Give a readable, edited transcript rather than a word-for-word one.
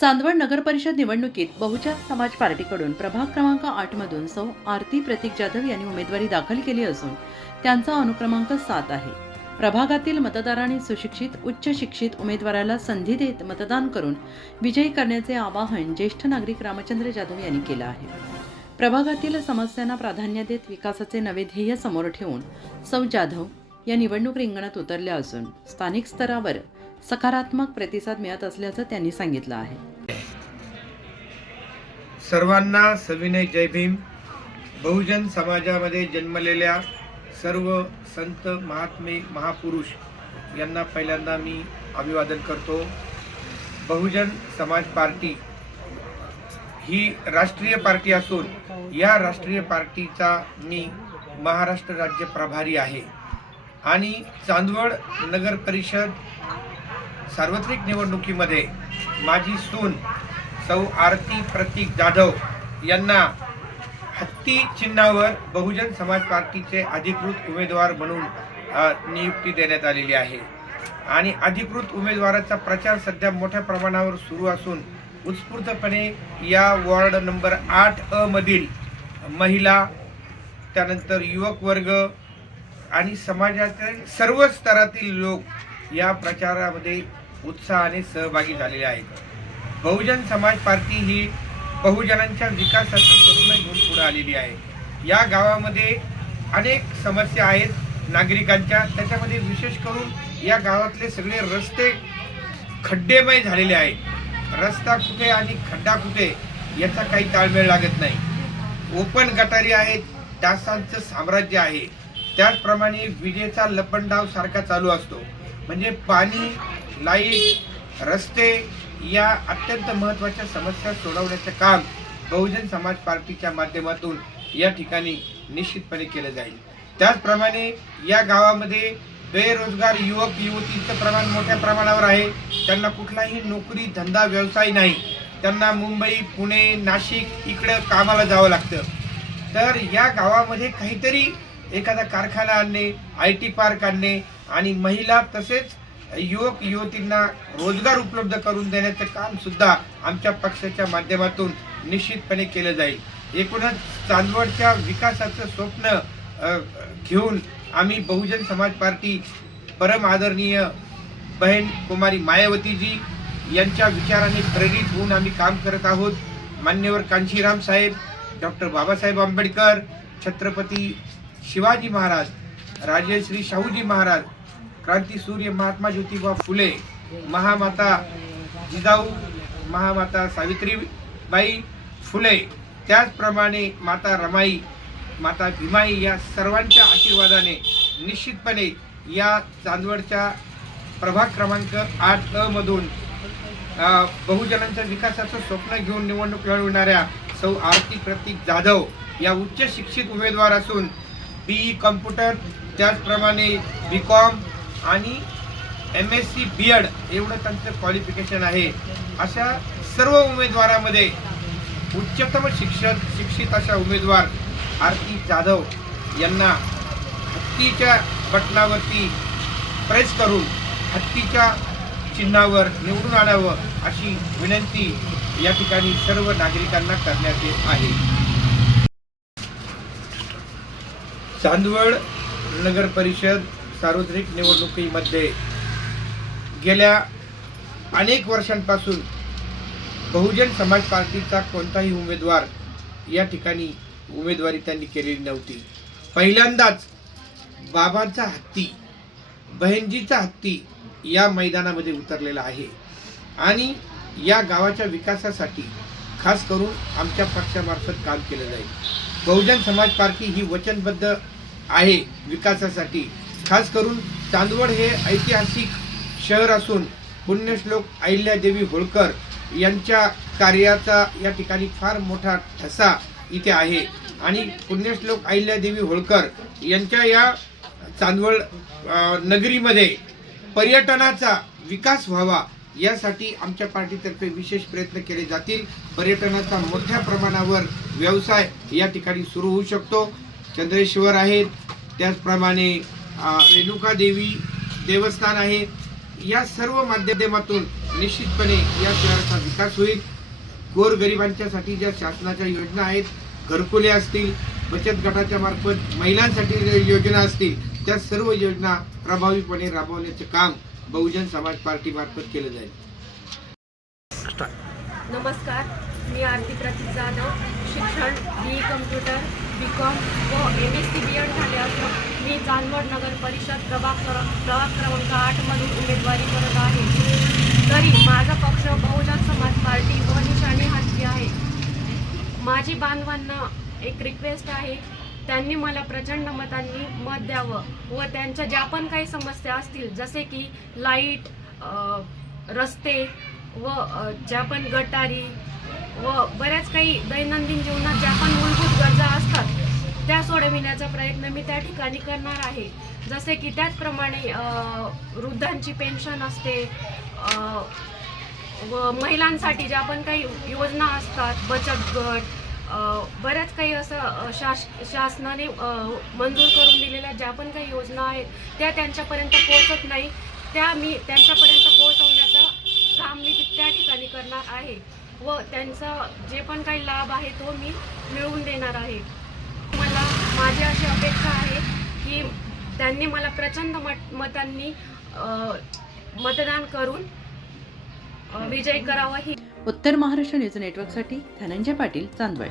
चांदवड नगरपरिषद निवडणुकीत बहुजन समाज पार्टीकडून प्रभाग क्रमांक 8 मधून सौ आरती प्रतीक जाधव यांनी उमेदवारी दाखल केली असून त्यांचा अनुक्रमांक 7 आहे। प्रभागातील मतदारांनी सुशिक्षित उच्च शिक्षित उमेदवाराला संधी देत मतदान करून विजयी करण्याचे आवाहन ज्येष्ठ नागरिक रामचंद्र जाधव यांनी केले आहे। प्रभागातील समस्यांना प्राधान्य देत विकासाचे नवे ध्येय समोर ठेवून सौ जाधव या निवडणूक रिंगणात उतरल्या असून स्थानिक स्तरावर सकारात्मक प्रतिसाद मिळत असल्याचं त्यांनी सांगितलं आहे। सर्वांना सविनय जय भीम। बहुजन समाजामध्ये जन्मलेल्या सर्व संत महात्मे महापुरुष यांना पहिल्यांदा मी अभिवादन करतो। बहुजन समाज पार्टी ही राष्ट्रीय पार्टी असून या राष्ट्रीय पार्टीचा मी महाराष्ट्र राज्य प्रभारी आहे आणि चांदवड नगर परिषद सार्वत्रिक निवडणुकीमध्ये माझी सून सौ आरती प्रतीक जाधव यांना हत्ती चिन्हावर बहुजन समाज पार्टीचे अधिकृत उमेदवार म्हणून नियुक्ती देण्यात आलेली आहे आणि अधिकृत उमेदवाराचा प्रचार सध्या मोठ्या प्रमाणावर सुरू असून उत्स्फूर्तपणे या वॉर्ड नंबर 8 मधील महिला, त्यानंतर युवक वर्ग आणि समाजातील सर्व स्तरातील लोक या प्रचारामध्ये उत्साहाने सहभागी झालेले आहेत। बहुजन समाज पार्टी ही बहुजनांच्या विकासाचं स्वप्न घेऊन पुढे आलेली आहे। या गावामध्ये अनेक समस्या आहेत नागरिकांच्या, त्याच्यामध्ये विशेष करून या गावातले सगळे रस्ते खड्डेमय झालेले आहेत। रस्ता कुठे आणि खड्डा कुठे याचा काही ताळमेळ लागत नाही। ओपन गटारी आहेत, डासांचं साम्राज्य आहे। त्याचप्रमाणे विजेचा लपंडाव सारखा चालू असतो। म्हणजे पाणी, लाईट, रस्ते या अत्यंत महत्त्वाच्या समस्या सोडवण्याचे काम बहुजन समाज पार्टीच्या माध्यमातून या ठिकाणी निश्चितपणे केले जाईल। त्याचप्रमाणे या गावामध्ये बेरोजगार युवक युवतींचं प्रमाण मोठ्या प्रमाणावर आहे। त्यांना कुठलाही नोकरी धंदा व्यवसाय नाही। त्यांना मुंबई, पुणे, नाशिक इकडे कामाला जावं लागतं। तर या गावामध्ये काहीतरी एखादा कारखाना आणणे, IT पार्क आणणे आणि महिला तसेच युवक युवतींना रोजगार उपलब्ध करून देण्याचं काम सुद्धा आमच्या पक्षाच्या माध्यमातून निश्चितपणे केलं जाईल। एकूणच चांदवडच्या विकासाचं स्वप्न घेऊन आम्ही बहुजन समाज पार्टी परम आदरणीय बहन कुमारी मायावतीजी यांच्या विचाराने प्रेरित होऊन आम्ही काम करत आहोत। मान्यवर कांशीराम साहेब, डॉक्टर बाबासाहेब आंबेडकर, छत्रपती शिवाजी महाराज, राजश्री शाहूजी महाराज, क्रांतीसूर्य महात्मा ज्योतिबा फुले, महामाता जिजाऊ, महामाता सावित्रीबाई फुले, त्याचप्रमाणे माता रमाई, माता भीमाई या सर्वांच्या आशीर्वादाने निश्चितपणे या चांदवडच्या प्रभाग क्रमांक 8 मधून बहुजनांच्या विकासाचं स्वप्न घेऊन निवडणूक लढवणाऱ्या सौ आरती प्रतीक जाधव या उच्च शिक्षित उमेदवार असून BE कॉम्प्युटर, त्याचप्रमाणे BCom आणि MSc BEd एवढं त्यांचं क्वालिफिकेशन आहे। अशा सर्व उमेदवारामध्ये उच्चतम शिक्षित अशा उमेदवार आरती जाधव यांना हत्तीच्या बटनावरती प्रेस करून हत्तीच्या चिन्हावर निवडून आणावं अशी विनंती या ठिकाणी सर्व नागरिकांना करण्यात येत आहे। चांदवड नगर परिषद सार्वत्रिक निवडणुकीमध्ये गेल्या अनेक वर्षांपासून बहुजन समाज पार्टीचा कोणताही उमेदवार या ठिकाणी उमेदवारी त्यांनी केलेली नव्हती। पहिल्यांदाच बाबांचा हत्ती, बहिणजीचा हत्ती या मैदानामध्ये उतरलेला आहे आणि या गावाच्या विकासासाठी खास करून आमच्या पक्षामार्फत काम केलं जाईल। बहुजन समाज पार्टी ही वचनबद्ध आहे विकासासाठी। खास करून चांदवड हे ऐतिहासिक शहर असून पुण्यश्लोक अहिल्यादेवी होळकर यांच्या कार्याचा या ठिकाणी फार मोठा ठसा इथे आहे आणि पुण्यश्लोक अहिल्यादेवी होळकर यांच्या या चांदवड नगरीमध्ये पर्यटनाचा विकास व्हावा यासाठी आमच्या पार्टीतर्फे विशेष प्रयत्न केले जातील। पर्यटनाचा मोठ्या प्रमाणावर व्यवसाय या ठिकाणी सुरू होऊ शकतो। चंद्रेश्वर आहेत, त्याचप्रमाणे रेणुका देवी देवस्थान आहे। या सर्व माध्यमातून निश्चितपणे या शहराचा विकास होईल. गोरगरिबांच्यासाठी ज्या शासनाच्या योजना आहेत, घरकुले असतील, बचत गटाच्या मार्फत महिलांसाठी ज्या योजना असतील, त्या सर्व योजना प्रभावीपणे राबवण्याचे काम बहुजन समाज पार्टी मार्फत केलं जाईल. नमस्कार, मी आरती प्रतीक जाधव. शिक्षण BE कम्प्युटर, BCom व MSc BEd झाले असून मी चांदवड नगर परिषद प्रभाग क्रमांक 8 मधून उमेदवारी करत आहे. तरी माझा पक्ष बहुजन समाज पार्टी व निशाणी हाती आहे. माझी बांधवांना एक रिक्वेस्ट आहे, त्यांनी मला प्रचंड मतांनी मत द्यावं व त्यांच्या ज्या पण काही समस्या असतील, जसे की लाईट, रस्ते व ज्या पण गटारी व बऱ्याच काही दैनंदिन जीवनात ज्या पण मूलभूत गरजा असतात त्या सोडविण्याचा प्रयत्न मी त्या ठिकाणी करणार आहे. जसे की त्याचप्रमाणे वृद्धांची पेन्शन असते व महिलांसाठी ज्या पण काही योजना असतात, बचत गट, बऱ्याच काही असं शासनाने मंजूर करून दिलेल्या ज्या पण काही योजना आहेत त्या त्यांच्यापर्यंत पोहोचत नाही, त्या मी त्यांच्यापर्यंत पोहोचवण्याचं काम मी त्या ठिकाणी करणार आहे व त्यांचा जे पण काही लाभ आहे तो मी मिळवून देणार आहे. मला माझी अशी अपेक्षा आहे की त्यांनी मला प्रचंड मतांनी मतदान करून विजयी करावा. ही उत्तर महाराष्ट्र न्यूज नेटवर्कसाठी धनंजय पाटील, चांदवड.